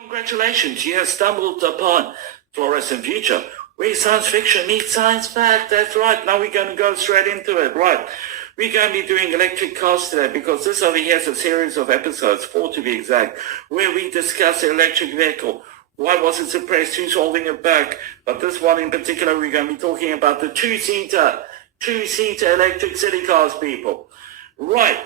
Congratulations, you have stumbled upon Fluorescent Future, where science fiction meets science fact. That's right. Now we're going to go straight into it. Right. We're going to be doing electric cars today because this over here is a series of episodes, 4 to be exact, where we discuss the electric vehicle. Why was it suppressed? Who's holding it back? But this one in particular, we're going to be talking about the two-seater electric city cars, people. Right.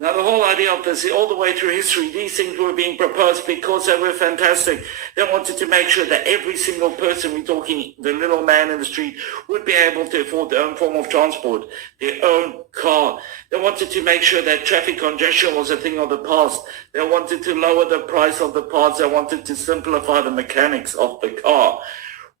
Now, the whole idea of this, all the way through history, these things were being proposed because they were fantastic. They wanted to make sure that every single person, we're talking the little man in the street, would be able to afford their own form of transport, their own car. They wanted to make sure that traffic congestion was a thing of the past. They wanted to lower the price of the parts. They wanted to simplify the mechanics of the car.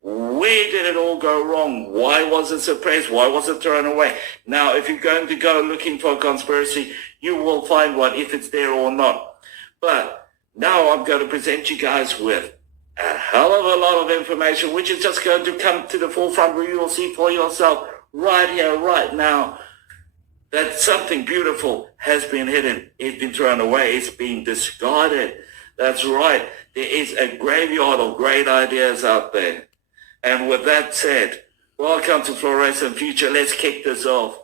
Where did it all go wrong? Why was it suppressed? Why was it thrown away? Now, if you're going to go looking for a conspiracy, you will find one if it's there or not. But now I'm going to present you guys with a hell of a lot of information, which is just going to come to the forefront where you will see for yourself right here, right now, that something beautiful has been hidden. It's been thrown away. It's been discarded. That's right. There is a graveyard of great ideas out there. And with that said, welcome to Fluorescent Future. Let's kick this off.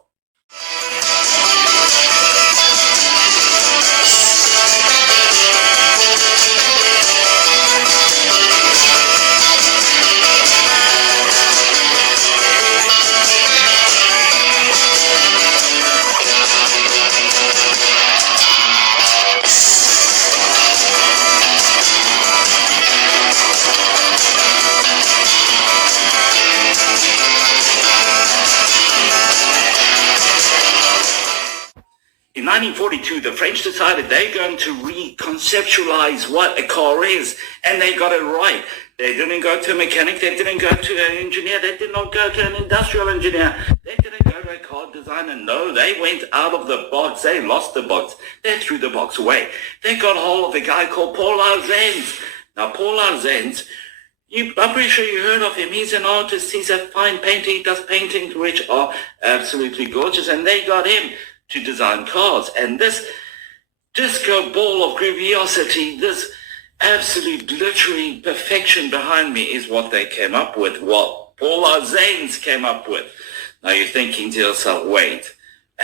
In 1942, the French decided they're going to reconceptualize what a car is, and they got it right. They didn't go to a mechanic, they didn't go to an engineer, they did not go to an industrial engineer, they didn't go to a car designer. No, they went out of the box, they lost the box, they threw the box away. They got hold of a guy called Paul Arzenz. Now, Paul Arzenz, I'm pretty sure you heard of him. He's an artist, he's a fine painter, he does paintings which are absolutely gorgeous, and they got him to design cars. And this disco ball of grandiosity, this absolute literary perfection behind me is what they came up with, what Paul Arzenz came up with. Now you're thinking to yourself, wait,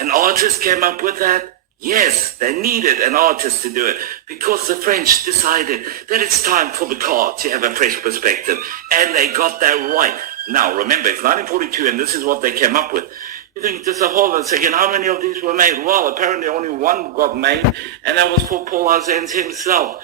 an artist came up with that? Yes, they needed an artist to do it because the French decided that it's time for the car to have a fresh perspective, and they got that right. Now remember, it's 1942 and this is what they came up with. You think just a hold on a second, how many of these were made? Well, apparently only one got made, and that was for Paul Arzenz himself.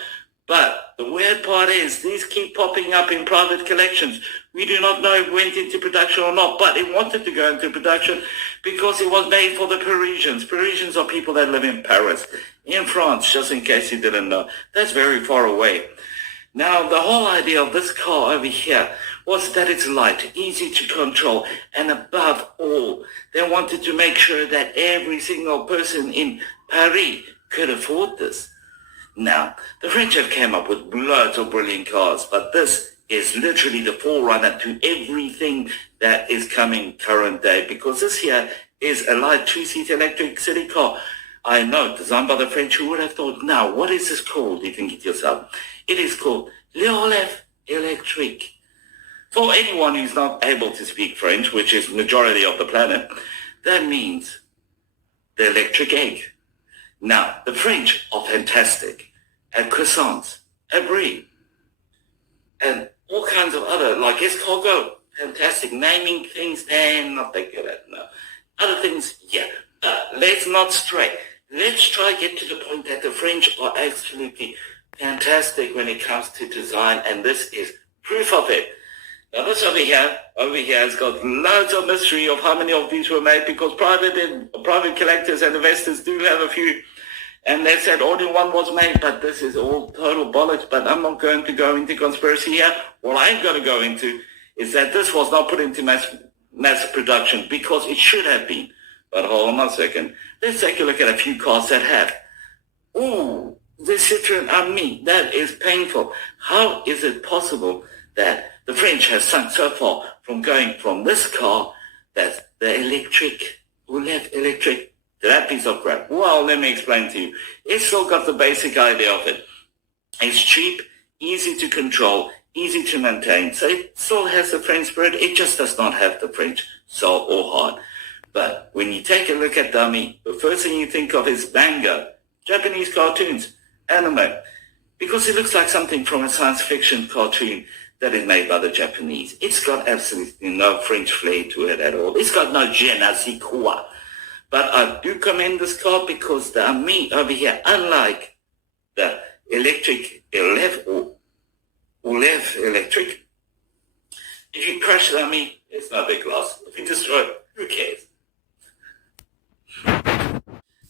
But the weird part is, these keep popping up in private collections. We do not know if it went into production or not, but it wanted to go into production because it was made for the Parisians. Parisians are people that live in Paris, in France, just in case you didn't know. That's very far away. Now, the whole idea of this car over here was that it's light, easy to control, and above all, they wanted to make sure that every single person in Paris could afford this. Now, the French have came up with loads of brilliant cars, but this is literally the forerunner to everything that is coming current day, because this here is a light two-seat electric city car. I know, designed by the French. Who would have thought? Now, what is this called? You think it yourself. It is called l'Orleff Electrique. For anyone who's not able to speak French, which is majority of the planet, that means the electric egg. Now, the French are fantastic at croissants, at brie, and all kinds of other, like escargot, fantastic. Naming things, they're not that good at. No. Other things, yeah. Let's not stray. Let's try to get to the point that the French are absolutely fantastic when it comes to design, and this is proof of it. Now this over here has got loads of mystery of how many of these were made, because private collectors and investors do have a few, and they said only one was made, but this is all total bollocks. But I'm not going to go into conspiracy here. What I'm going to go into is that this was not put into mass production because it should have been. But hold on a second. Let's take a look at a few cars that have. Ooh, the Citroen Ami. That is painful. How is it possible that the French have sunk so far from going from this car, that's the electric, to that piece of crap? Well, let me explain to you. It's still got the basic idea of it. It's cheap, easy to control, easy to maintain. So it still has the French spirit. It just does not have the French soul or heart. But when you take a look at dummy, the first thing you think of is manga, Japanese cartoons, anime, because it looks like something from a science fiction cartoon that is made by the Japanese. It's got absolutely no French flair to it at all. It's got no je ne sais quoi. But I do commend this car because the Ami over here, unlike the electric, or Lev electric, if you crash the Ami, it's no big loss. If you destroy it, who cares?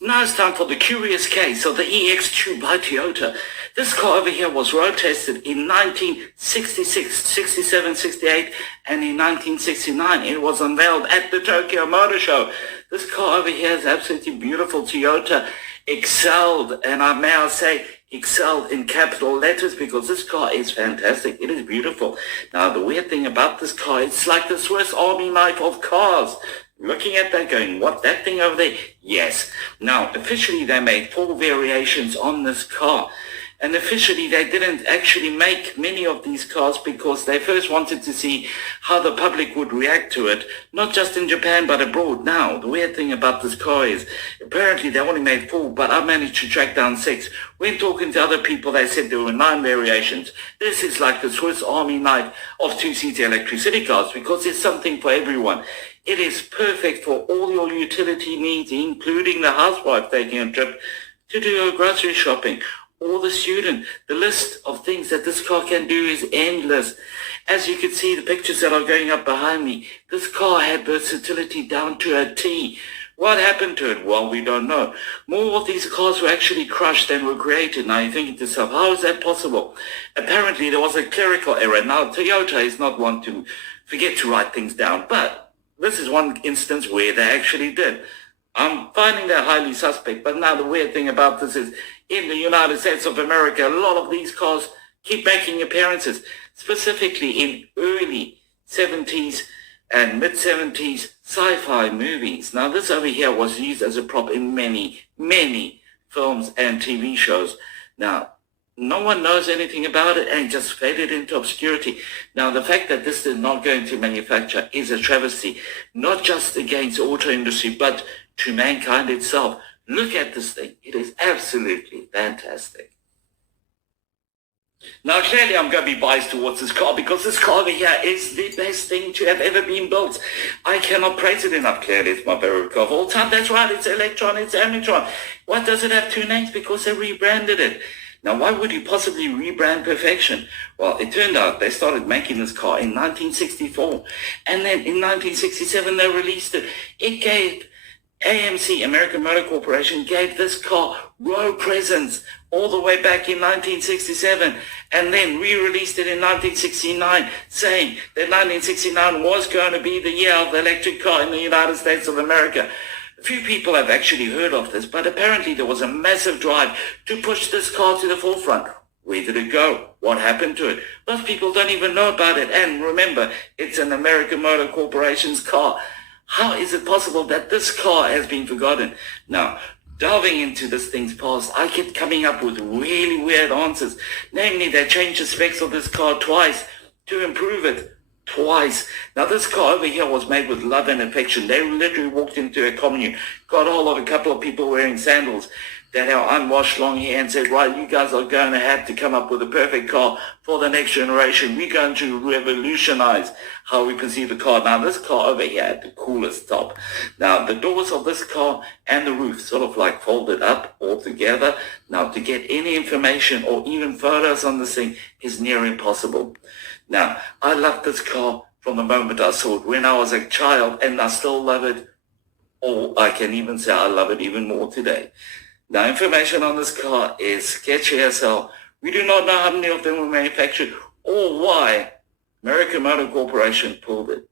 Now it's time for the curious case of the EX2 by Toyota. This car over here was road tested in 1966, 67, 68, and in 1969 it was unveiled at the Tokyo Motor Show. This car over here is absolutely beautiful. Toyota excelled, and I may I say excelled in capital letters, because this car is fantastic. It is beautiful. Now the weird thing about this car, it's like the Swiss Army knife of cars. Looking at that going, what, that thing over there? Yes. Now, officially they made 4 variations on this car. And officially they didn't actually make many of these cars because they first wanted to see how the public would react to it, not just in Japan but abroad. Now, the weird thing about this car is apparently they only made 4, but I managed to track down 6. When talking to other people, they said there were 9 variations. This is like the Swiss Army knife of 2-seater electricity cars because there's something for everyone. It is perfect for all your utility needs, including the housewife taking a trip to do her grocery shopping, or the student. The list of things that this car can do is endless. As you can see, the pictures that are going up behind me, this car had versatility down to a T. What happened to it? Well, we don't know. More of these cars were actually crushed than were created. Now you're thinking to yourself, how is that possible? Apparently there was a clerical error. Now Toyota is not one to forget to write things down, but this is one instance where they actually did. I'm finding that highly suspect. But now the weird thing about this is in the United States of America, a lot of these cars keep making appearances, specifically in early 70s and mid-70s sci-fi movies. Now this over here was used as a prop in many, many films and TV shows. Now, no one knows anything about it and it just faded into obscurity. Now, the fact that this is not going to manufacture is a travesty, not just against the auto industry, but to mankind itself. Look at this thing. It is absolutely fantastic. Now, clearly, I'm going to be biased towards this car because this car over here is the best thing to have ever been built. I cannot praise it enough. Clearly, it's my favorite car of all time. That's right. It's Electron. It's Amitron. Why does it have 2 names? Because they rebranded it. Now, why would you possibly rebrand perfection? Well, it turned out they started making this car in 1964. And then in 1967, they released it. It gave AMC, American Motor Corporation, gave this car road presence all the way back in 1967. And then re-released it in 1969, saying that 1969 was going to be the year of the electric car in the United States of America. Few people have actually heard of this, but apparently there was a massive drive to push this car to the forefront. Where did it go? What happened to it? Most people don't even know about it. And remember, it's an American Motor Corporation's car. How is it possible that this car has been forgotten? Now, delving into this thing's past, I kept coming up with really weird answers. Namely, they changed the specs of this car twice to improve it. Twice. Now this car over here was made with love and affection. They literally walked into a commune, got hold of a couple of people wearing sandals that had unwashed long hair and said, right, you guys are going to have to come up with a perfect car for the next generation. We're going to revolutionize how we perceive the car. Now this car over here had the coolest top. Now the doors of this car and the roof sort of like folded up all together. Now to get any information or even photos on this thing is near impossible. Now, I loved this car from the moment I saw it when I was a child, and I still love it, or I can even say I love it even more today. Now, information on this car is sketchy as hell. We do not know how many of them were manufactured or why American Motor Corporation pulled it.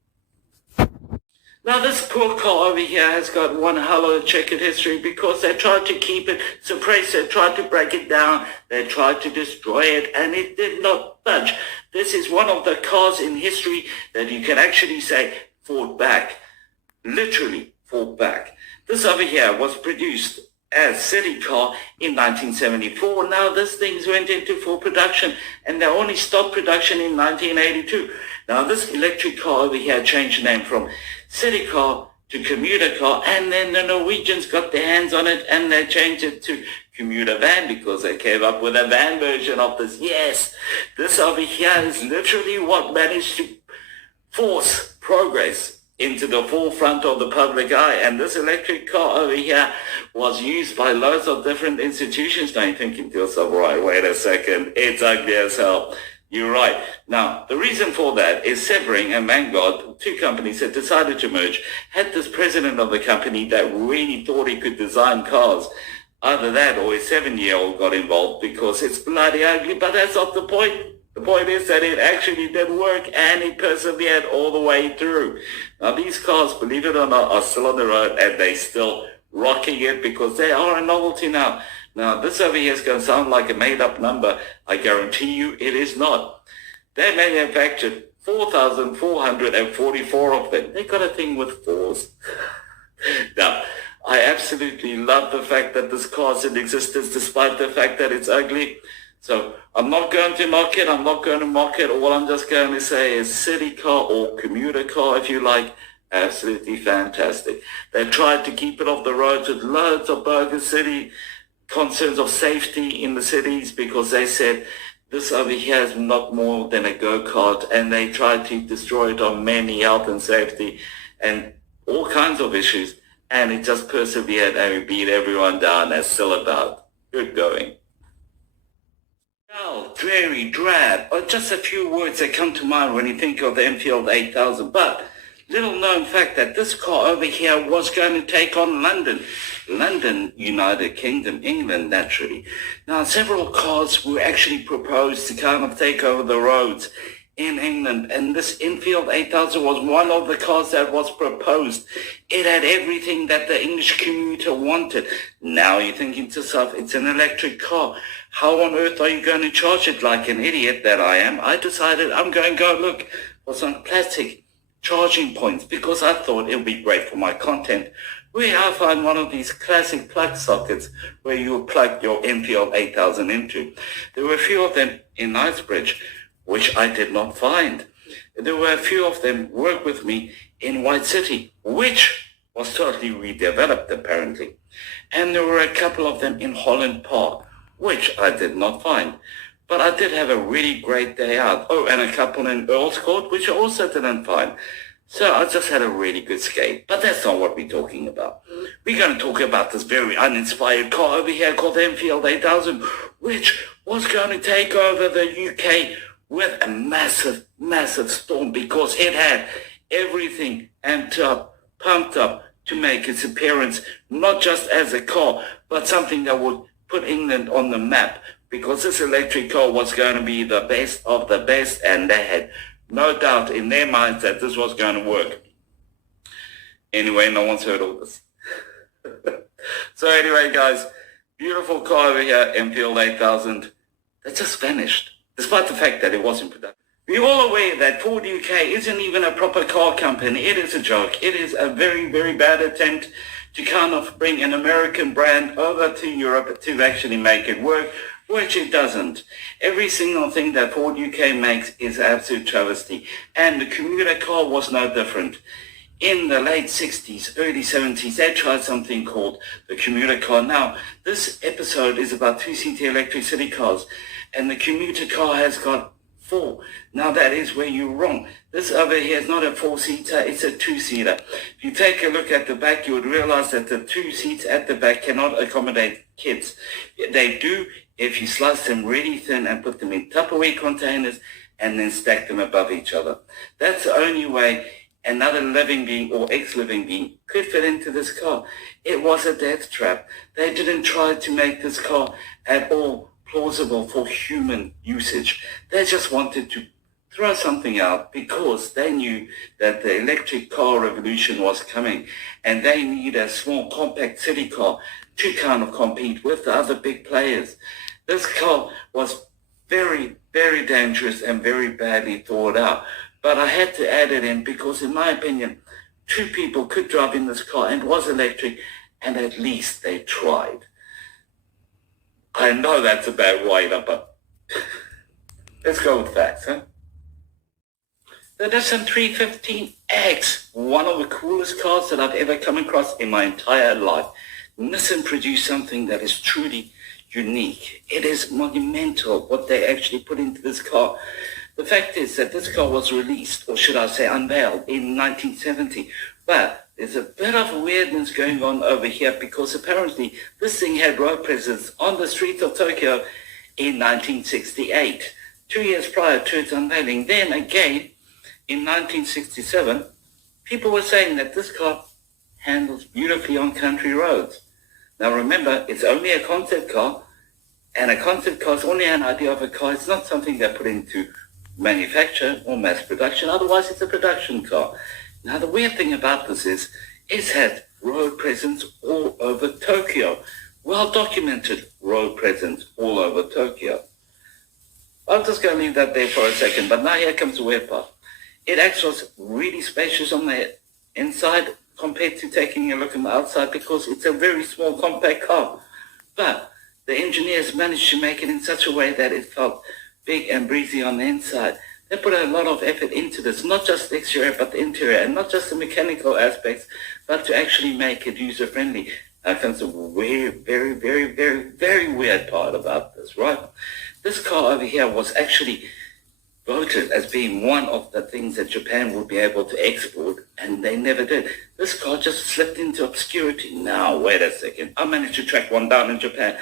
Now, this poor car over here has got one hell of a checkered history because they tried to keep it suppressed, they tried to break it down, they tried to destroy it, and it did not budge. This is one of the cars in history that you can actually say fought back, literally fought back. This over here was produced as city car in 1974. Now this thing's went into full production, and they only stopped production in 1982. Now this electric car over here changed the name from city car to commuter car, and then the Norwegians got their hands on it and they changed it to commuter van because they came up with a van version of this. Yes, this over here is literally what managed to force progress into the forefront of the public eye. And this electric car over here was used by loads of different institutions. Now you're thinking to yourself, right, wait a second, it's ugly as hell. You're right. Now, the reason for that is Sebring and Vanguard, two companies that decided to merge, had this president of the company that really thought he could design cars. Either that or a 7-year-old got involved because it's bloody ugly, but that's not the point. The point is that it actually did work and it persevered all the way through. Now, these cars, believe it or not, are still on the road and they're still rocking it because they are a novelty now. Now, this over here is going to sound like a made-up number. I guarantee you it is not. They manufactured 4,444 of them. They got a thing with fours. Now, I absolutely love the fact that this car's in existence despite the fact that it's ugly. So I'm not going to mock it. I'm not going to mock it. All I'm just going to say is city car or commuter car, if you like, absolutely fantastic. They tried to keep it off the roads with loads of bogus city concerns of safety in the cities because they said this over here is not more than a go-kart, and they tried to destroy it on many health and safety and all kinds of issues, and it just persevered and we beat everyone down as still about. Good going. Dull, dreary, drab, or just a few words that come to mind when you think of the Enfield 8000, but little known fact that this car over here was going to take on London, United Kingdom, England, naturally. Now, several cars were actually proposed to kind of take over the roads in England, and this Enfield 8000 was one of the cars that was proposed. It had everything that the English commuter wanted. Now you're thinking to yourself, it's an electric car. How on earth are you going to charge it? Like an idiot that I am, I decided I'm going to go look for some plastic charging points because I thought it would be great for my content. Where I found one of these classic plug sockets where you would plug your Enfield 8000 into. There were a few of them in Knightsbridge, which I did not find. There were a few of them work with me in White City, which was totally redeveloped apparently. And there were a couple of them in Holland Park, which I did not find. But I did have a really great day out. Oh, and a couple in Earl's Court, which I also didn't find. So I just had a really good skate. But that's not what we're talking about. We're going to talk about this very uninspired car over here called the Enfield 8000, which was going to take over the UK with a massive, massive storm because it had everything amped up, pumped up to make its appearance, not just as a car, but something that would put England on the map, because this electric car was going to be the best of the best, and they had no doubt in their minds that this was going to work. Anyway, no one's heard all this. So anyway, guys, beautiful car over here, Enfield 8000, that just vanished, despite the fact that it was in production. We're all aware that Ford UK isn't even a proper car company. It is a joke. It is a very, very bad attempt to kind of bring an American brand over to Europe to actually make it work, which it doesn't. Every single thing that Ford UK makes is an absolute travesty. And the commuter car was no different. In the late 60s, early 70s, they tried something called the commuter car. Now, this episode is about two-seater electric city cars, and the commuter car has got 4. Now, that is where you're wrong. This over here is not a 4-seater, it's a 2-seater. If you take a look at the back, you would realize that the 2 seats at the back cannot accommodate kids. They do if you slice them really thin and put them in Tupperware containers and then stack them above each other. That's the only way another living being or ex-living being could fit into this car. It was a death trap. They didn't try to make this car at all plausible for human usage. They just wanted to throw something out because they knew that the electric car revolution was coming and they need a small compact city car to kind of compete with the other big players. This car was very, very dangerous and very badly thought out. But I had to add it in because, in my opinion, 2 people could drive in this car and it was electric and at least they tried. I know that's a bad write-up, but let's go with facts, huh? The Nissan 315X, one of the coolest cars that I've ever come across in my entire life. Nissan produced something that is truly unique. It is monumental what they actually put into this car. The fact is that this car was released, or should I say unveiled, in 1970. But there's a bit of weirdness going on over here because apparently this thing had road presence on the streets of Tokyo in 1968, 2 years prior to its unveiling. Then again, in 1967, people were saying that this car handles beautifully on country roads. Now remember, it's only a concept car, and a concept car is only an idea of a car. It's not something they put into manufacture or mass production. Otherwise, it's a production car. Now, the weird thing about this is it's had road presence all over Tokyo. Well-documented road presence all over Tokyo. I'm just going to leave that there for a second, but now here comes the weird part. It actually was really spacious on the inside compared to taking a look on the outside because it's a very small, compact car. But the engineers managed to make it in such a way that it felt big and breezy on the inside. They put a lot of effort into this, not just the exterior, but the interior, and not just the mechanical aspects, but to actually make it user-friendly. Now comes the very weird part about this, right? This car over here was actually voted as being one of the things that Japan would be able to export, and they never did. This car just slipped into obscurity. Now, wait a second. I managed to track one down in Japan.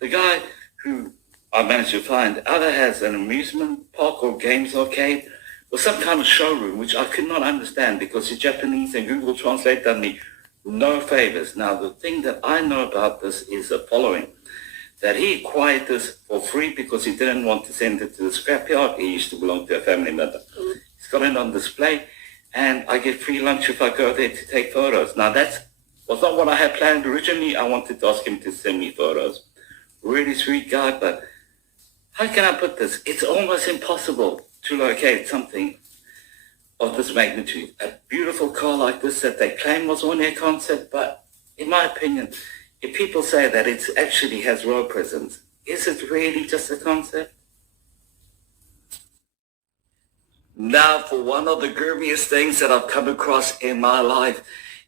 The guy who I managed to find either has an amusement park or games arcade or some kind of showroom, which I could not understand because the Japanese and Google Translate done me no favors. Now, the thing that I know about this is the following, that he acquired this for free because he didn't want to send it to the scrapyard. He used to belong to a family member. He's got it on display, and I get free lunch if I go there to take photos. Now, that was not what I had planned originally. I wanted to ask him to send me photos. Really sweet guy, but how can I put this? It's almost impossible to locate something of this magnitude. A beautiful car like this that they claim was only a concept, but in my opinion, if people say that it actually has road presence, is it really just a concept? Now, for one of the grooviest things that I've come across in my life,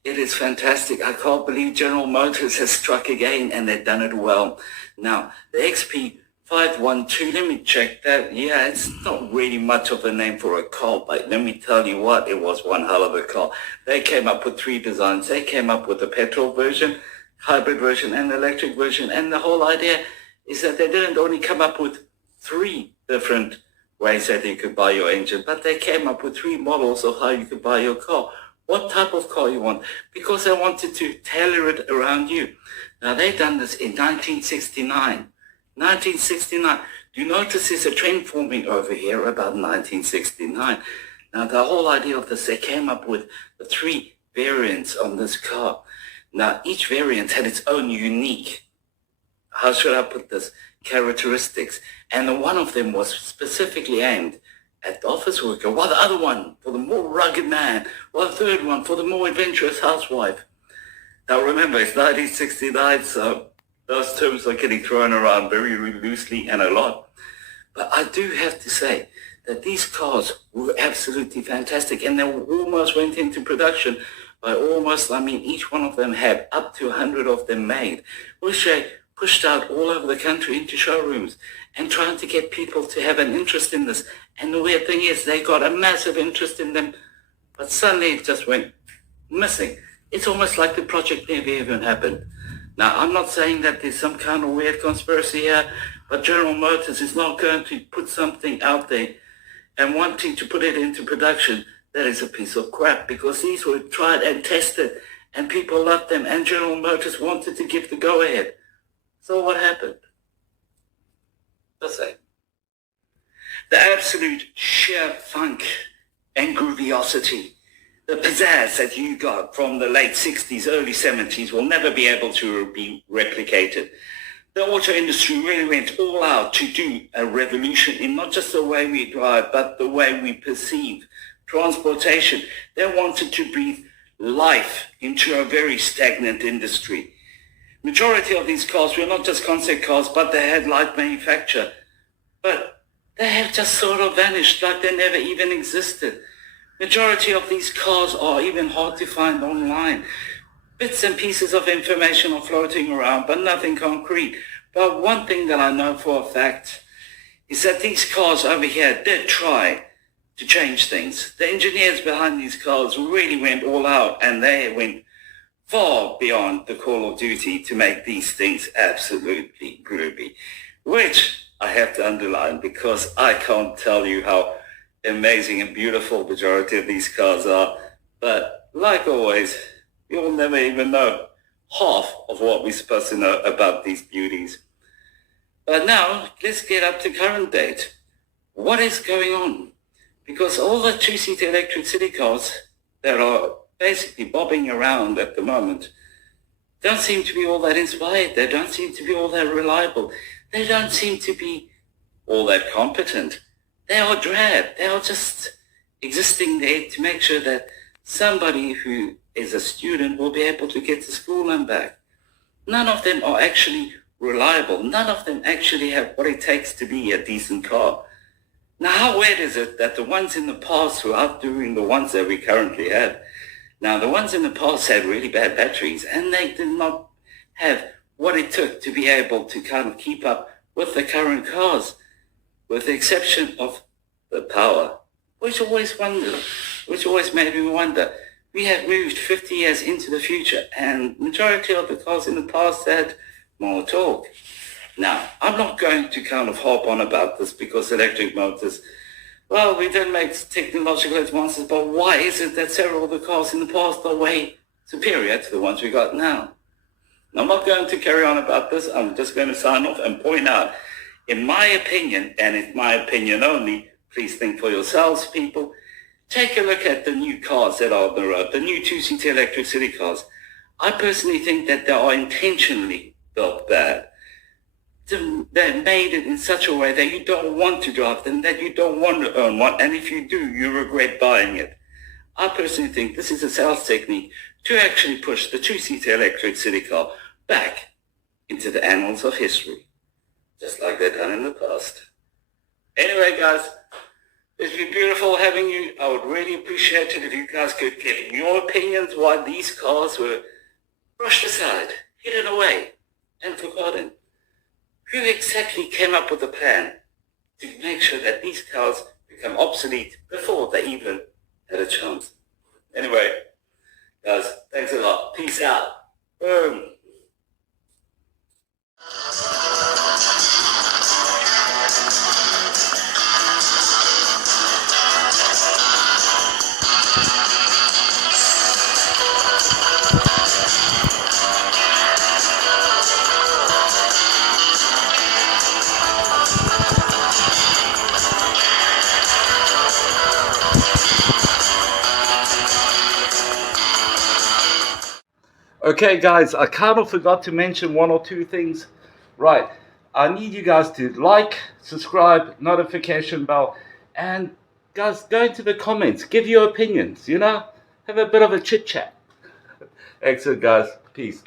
it is fantastic. I can't believe General Motors has struck again, and they've done it well. Now, the XP 512, let me check that. Yeah, it's not really much of a name for a car, but let me tell you what, it was one hell of a car. They came up with 3 designs. They came up with the petrol version, hybrid version, and the electric version. And the whole idea is that they didn't only come up with 3 different ways that you could buy your engine, but they came up with 3 models of how you could buy your car. What type of car you want, because they wanted to tailor it around you. Now, they done this in 1969. 1969. Do you notice there's a trend forming over here about 1969? Now, the whole idea of this, they came up with the 3 variants on this car. Now, each variant had its own unique, how should I put this, characteristics. And one of them was specifically aimed at the office worker, while the other one for the more rugged man, while the third one for the more adventurous housewife. Now, remember, it's 1969, so those terms are getting thrown around very loosely and a lot. But I do have to say that these cars were absolutely fantastic, and they almost went into production by almost, each one of them had up to 100 of them made, which they pushed out all over the country into showrooms and trying to get people to have an interest in this. And the weird thing is they got a massive interest in them, but suddenly it just went missing. It's almost like the project never even happened. Now, I'm not saying that there's some kind of weird conspiracy here, but General Motors is not going to put something out there and wanting to put it into production that is a piece of crap, because these were tried and tested and people loved them, and General Motors wanted to give the go-ahead. So what happened? The same. The absolute sheer funk and grooviosity, the pizzazz that you got from the late 60s, early 70s will never be able to be replicated. The auto industry really went all out to do a revolution in not just the way we drive, but the way we perceive transportation. They wanted to breathe life into a very stagnant industry. Majority of these cars were not just concept cars, but they had light manufacture. But they have just sort of vanished, like they never even existed. Majority of these cars are even hard to find online. Bits and pieces of information are floating around, but nothing concrete. But one thing that I know for a fact is that these cars over here did try to change things. The engineers behind these cars really went all out, and they went far beyond the call of duty to make these things absolutely groovy, which I have to underline because I can't tell you how amazing and beautiful the majority of these cars are. But like always, you'll never even know half of what we're supposed to know about these beauties. But now, let's get up to current date. What is going on? Because all the two-seater electric city cars that are basically bobbing around at the moment don't seem to be all that inspired. They don't seem to be all that reliable. They don't seem to be all that competent. They are drab. They are just existing there to make sure that somebody who is a student will be able to get to school and back. None of them are actually reliable. None of them actually have what it takes to be a decent car. Now, how weird is it that the ones in the past were outdoing the ones that we currently have? Now, the ones in the past had really bad batteries, and they did not have what it took to be able to kind of keep up with the current cars, with the exception of the power, which always made me wonder. We have moved 50 years into the future, and majority of the cars in the past had more torque. Now, I'm not going to kind of harp on about this because electric motors, well, we did make technological advances, but why is it that several of the cars in the past are way superior to the ones we got now? Now, I'm not going to carry on about this. I'm just going to sign off and point out, in my opinion, and in my opinion only, please think for yourselves, people, take a look at the new cars that are on the road, the new two-seater electric city cars. I personally think that they are intentionally built bad. They're made it in such a way that you don't want to drive them, that you don't want to own one, and if you do, you regret buying it. I personally think this is a sales technique to actually push the two-seater electric city car back into the annals of history, just like they've done in the past. Anyway, guys, it's been beautiful having you. I would really appreciate it if you guys could give your opinions why these cars were brushed aside, hidden away, and forgotten. Who exactly came up with the plan to make sure that these cars become obsolete before they even had a chance? Anyway, guys, thanks a lot. Peace out. Boom. Okay, guys, I kind of forgot to mention one or two things. Right, I need you guys to like, subscribe, notification bell, and guys, go into the comments, give your opinions, have a bit of a chit chat. Excellent, guys. Peace.